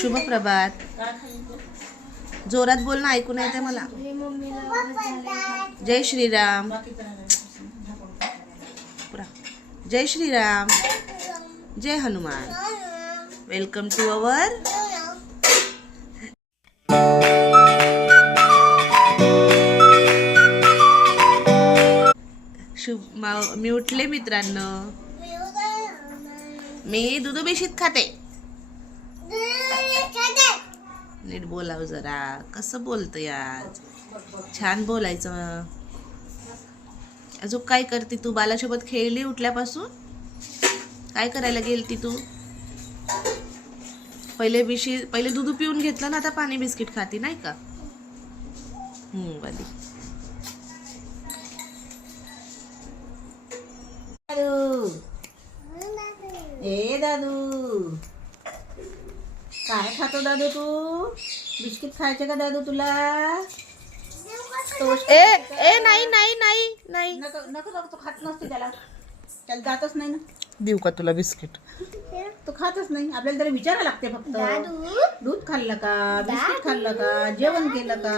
शुभ प्रभात. जोरात बोल ना, ऐकू नाही येते मला. जय श्रीराम. जय श्रीराम. जय हनुमान. वेलकम टू अवर मी उठले मित्रांनो. मी दूध बेशीत खाते. नीट बोलाव जरा. कसं बोलतोय आज? छान बोलायचं. अजून काय करते तू? बालासोबत खेळली उठल्यापासून? काय करायला गेलती तू? पहिले दूध पिऊन घेतलं ना, आता पाणी बिस्किट खाती नाही का? वाली. ए दादू, काय खातो दादू तू? बिस्किट खायचे का दादू तुला? ए नाही नाही नाही नाही. नको नको नको, तू खात नसते. त्याला जातच नाही ना. देऊ का तुला बिस्किट? तू खातच नाही. आपल्याला त्याला विचारायला लागते फक्त. दूध खाल्लं का? बिस्किट खाल्लं का? जेवण केलं का?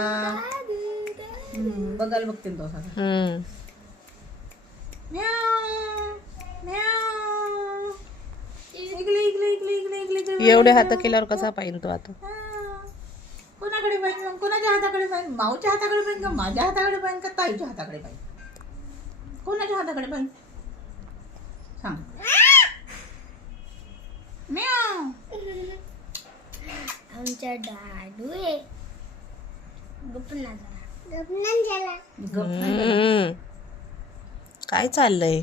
बघायला बघते तो असा. एवढे हात केल्यावर कसा पाहिजे तो आता? कोणाकडे पाहिजे? कोणाच्या हाताकडे पाहिजे? माऊच्या हाताकडे पाहिजे का? माझ्या हाताकडे पाहिजे का? ताईच्या हाताकडे पाहिजे? कोणाच्या हाताकडे पाहिजे सांग. आमच्या दादू आहे. काय चाललंय?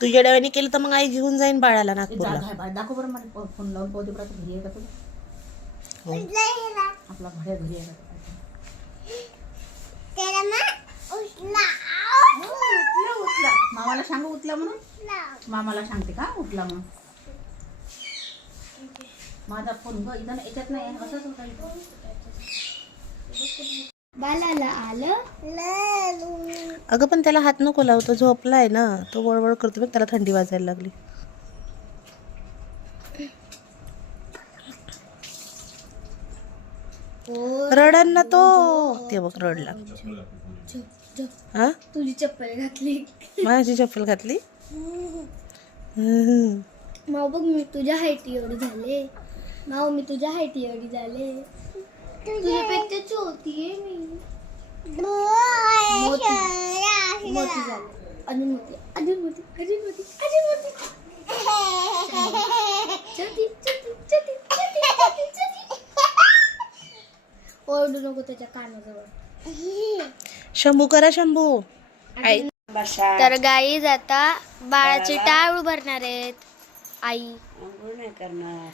तुझ्या डव्याने केलं तर मग आई घेऊन जाईन बाळाला नागपूरला. दाखव बरं मला. फोन लावून पाहू दे बरं. घरी आहे का तुला? आपला भाड्या घरी आहे का? उठला. मामाला सांगू उठला म्हणून. मामाला सांगते का उठला म्हणून? माझा फोन ग इथं याच्यात नाही. असंच होता. बालाला आलं. अगं पण त्याला हात नको लावतो. झोपलाय ना तो. वळवळ करतो. त्याला थंडी वाजायला लागली. रडन ना तो. ते बघ रडला. हा, तुझी चप्पल घातली. माझी चप्पल घातली. माऊ बघ, मी तुझ्या हाईटी एवढी झाले. माऊ, मी तुझ्या हाईटी एवढी झाले. तुझ्यापेक्षा छोटी आहे मी. मोठी झाली. अजून मोठी. अजून मोठी. अजून मोठी. अजून मोठी. छोटी छोटी छोटी छोटी छोटी छोटी. ओरडू नको त्याच्या कानाजवळ. शंभू करा शंभू. तर गाई आता बाळाची टाळ उभारणार आहेत. आई आंघोळ नाही करणार.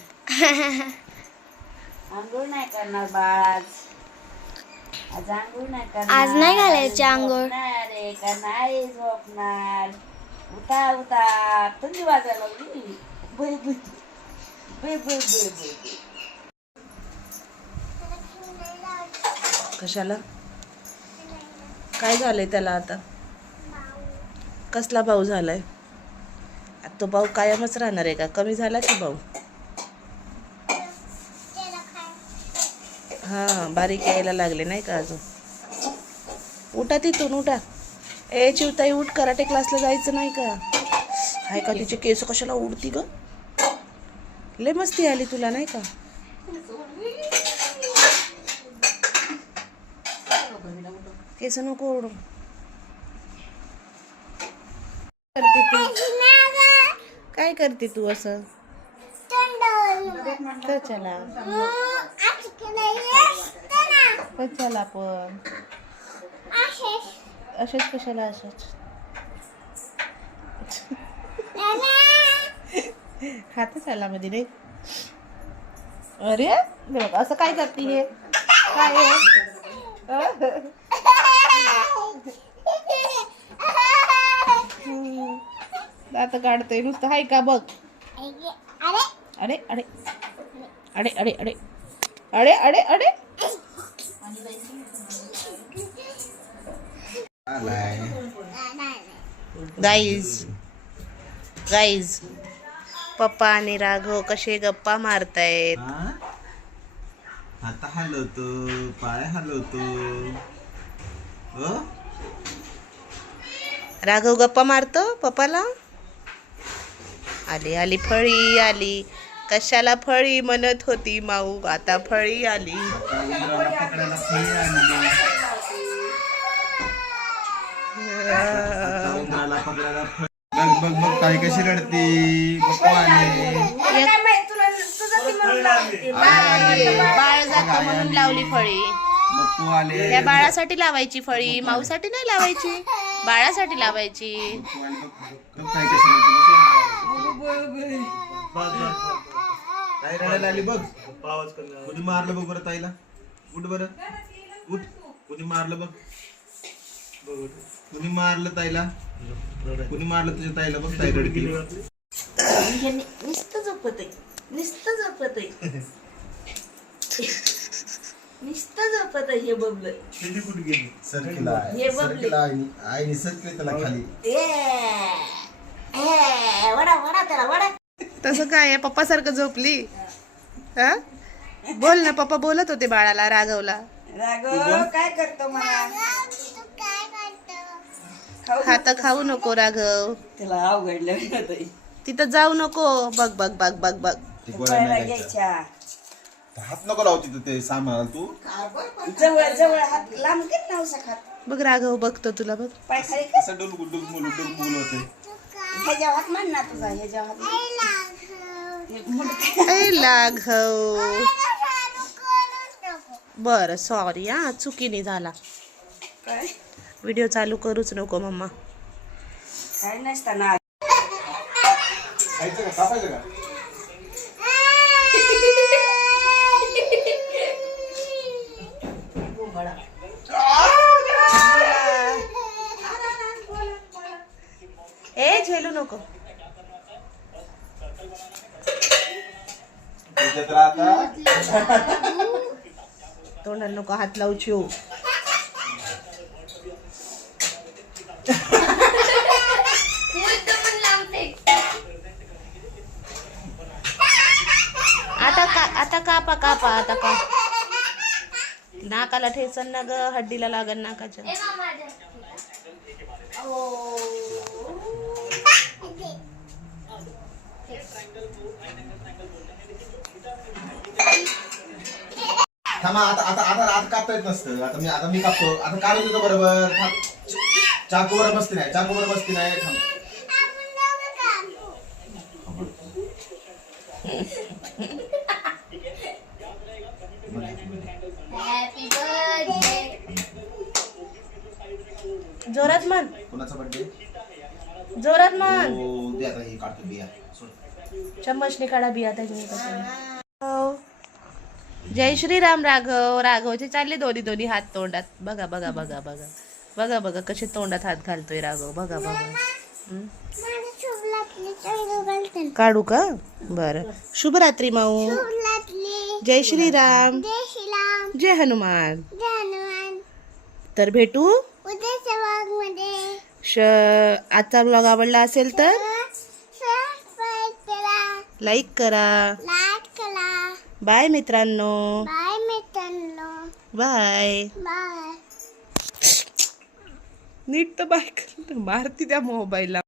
आंघोळ नाही करणार बाळ आज आंघोळ नाही करणार. आज नाही घालायची आंघोळ. रे का नाही झोपणार. उठा उठा. थंडी वाजायला लागली. बै बै बै बै बै बै. कशाला? काय झालंय त्याला आता? कसला भाऊ झालाय? तो भाऊ कायमच राहणार आहे का? कमी झाला की भाऊ? हा, बारीक यायला लागले नाही का अजून? उठा तिथून उठा. ए चिवताई उठ. कराटे क्लासला जायचं नाही का? हाय का तिचे केस कशाला उडती ग? लय मस्ती आली तुला नाही का? केस नको ओढू. काय करते तू असं? तर चला पण असेच कशाला असेच? हातच आला मध्ये नाही. अरे बघ असं काय करते हे? काय आता काढतोय नुसतं. हाय का बघ. अरे अरे अरे अरे अरे अरे अरे अरे. गाईज पप्पा आणि राघव कसे गप्पा मारतायत. हा? आता हलवतो, पाय हलवतो. हो? राघव गप्पा मारतो पप्पाला. आली आली फळी आली. कशाला फळी म्हणत होती माऊ, आता फळी आली. आता उंदराला पकडायला फळी आणली. आता उंदराला पकडायला फळी. बघ बघ बघ ताई कशी रडती. पप्पा आले. बाळ जात म्हणून लावली फळी. पप्पू आले. त्या बाळासाठी लावायची फळी, माऊसाठी नाही लावायची, बाळासाठी लावायची. पप्पू आले. बघ बघ ताई कशी रडती. ताई रडायला आली बघ. कुणी मारलं बघ बरं ताईला. उठ बरं उठ. कुणी मारलं बघ. कुणी मारलं ताईला. कुणी मारलं तुझ्या ताईला बघ. ताई रडती. नुसतं झोपत आहे, नुसतं झोपत आहे, नुसतं झोपत आहे हे बबलं. सरकीला हे बघ. सरकीला आईने सरकले त्याला खाली. वडा वडा त्याला वडा. तसं काय आहे, पप्पा सारखं झोपली. हा बोल ना, पप्पा बोलत होते बाळाला, राघवला. राघव काय करतो मला हात खाऊ नको राघव, त्याला अवघडलं तिथं जाऊ नको. बघ बघ बघ बघ बघ. ते गोळ्या नाही घ्यायच्या. हात नको लावू तिथं ते सामान तू. जवळ जवळ हात लांब घेत नवसा खात बघ राघव बघतो तुला. बघ पाय खाली असं डुलगुल डुलगुल डुलगुल होते. ह्याच्या हात मान ना तुझा ह्याच्या हात ए राघव. बर सॉरी हा, चुकीने झाला. काय व्हिडिओ चालू करूच नको मम्मा. काय नसताना खायचं का कापायचं का. ए झेलू नको. त्याच्यात राहता. तोंडाला नको हात लावची हो. आता कापा कापा आता का. नाकाला ठेचन ना ग, हड्डीला लागन नाकाच्या. थांबा आता आता आता आता कापता येत नसतं. आता मी कापतो. आता काढून देतो बरोबर. चाकूवर बसती नाही, चाकूवर बसती नाही. थांब. जोरात म्हण, कोणाचा बर्थडे. जोरात म्हण. हो दे आता हे काढतो बिया. सोड. चम्मचने काढा बिया त्याच्या. जय श्रीराम राघव. राघवचे चालले दोन्ही दोन्ही हात तोंडात. बघा बघा बघा बघा बघा बघा कसे तोंडात हात घालतोय राघव. बघा बघा. काढू का. बरं. शुभरात्री माऊ. जय श्रीराम. जय हनुमान. तर भेटू आजचा ब्लॉग आवडला असेल तर लाईक करा. बाय मित्रांनो. बाय. नीट तर बाय कर. मारती त्या मोबाईलला.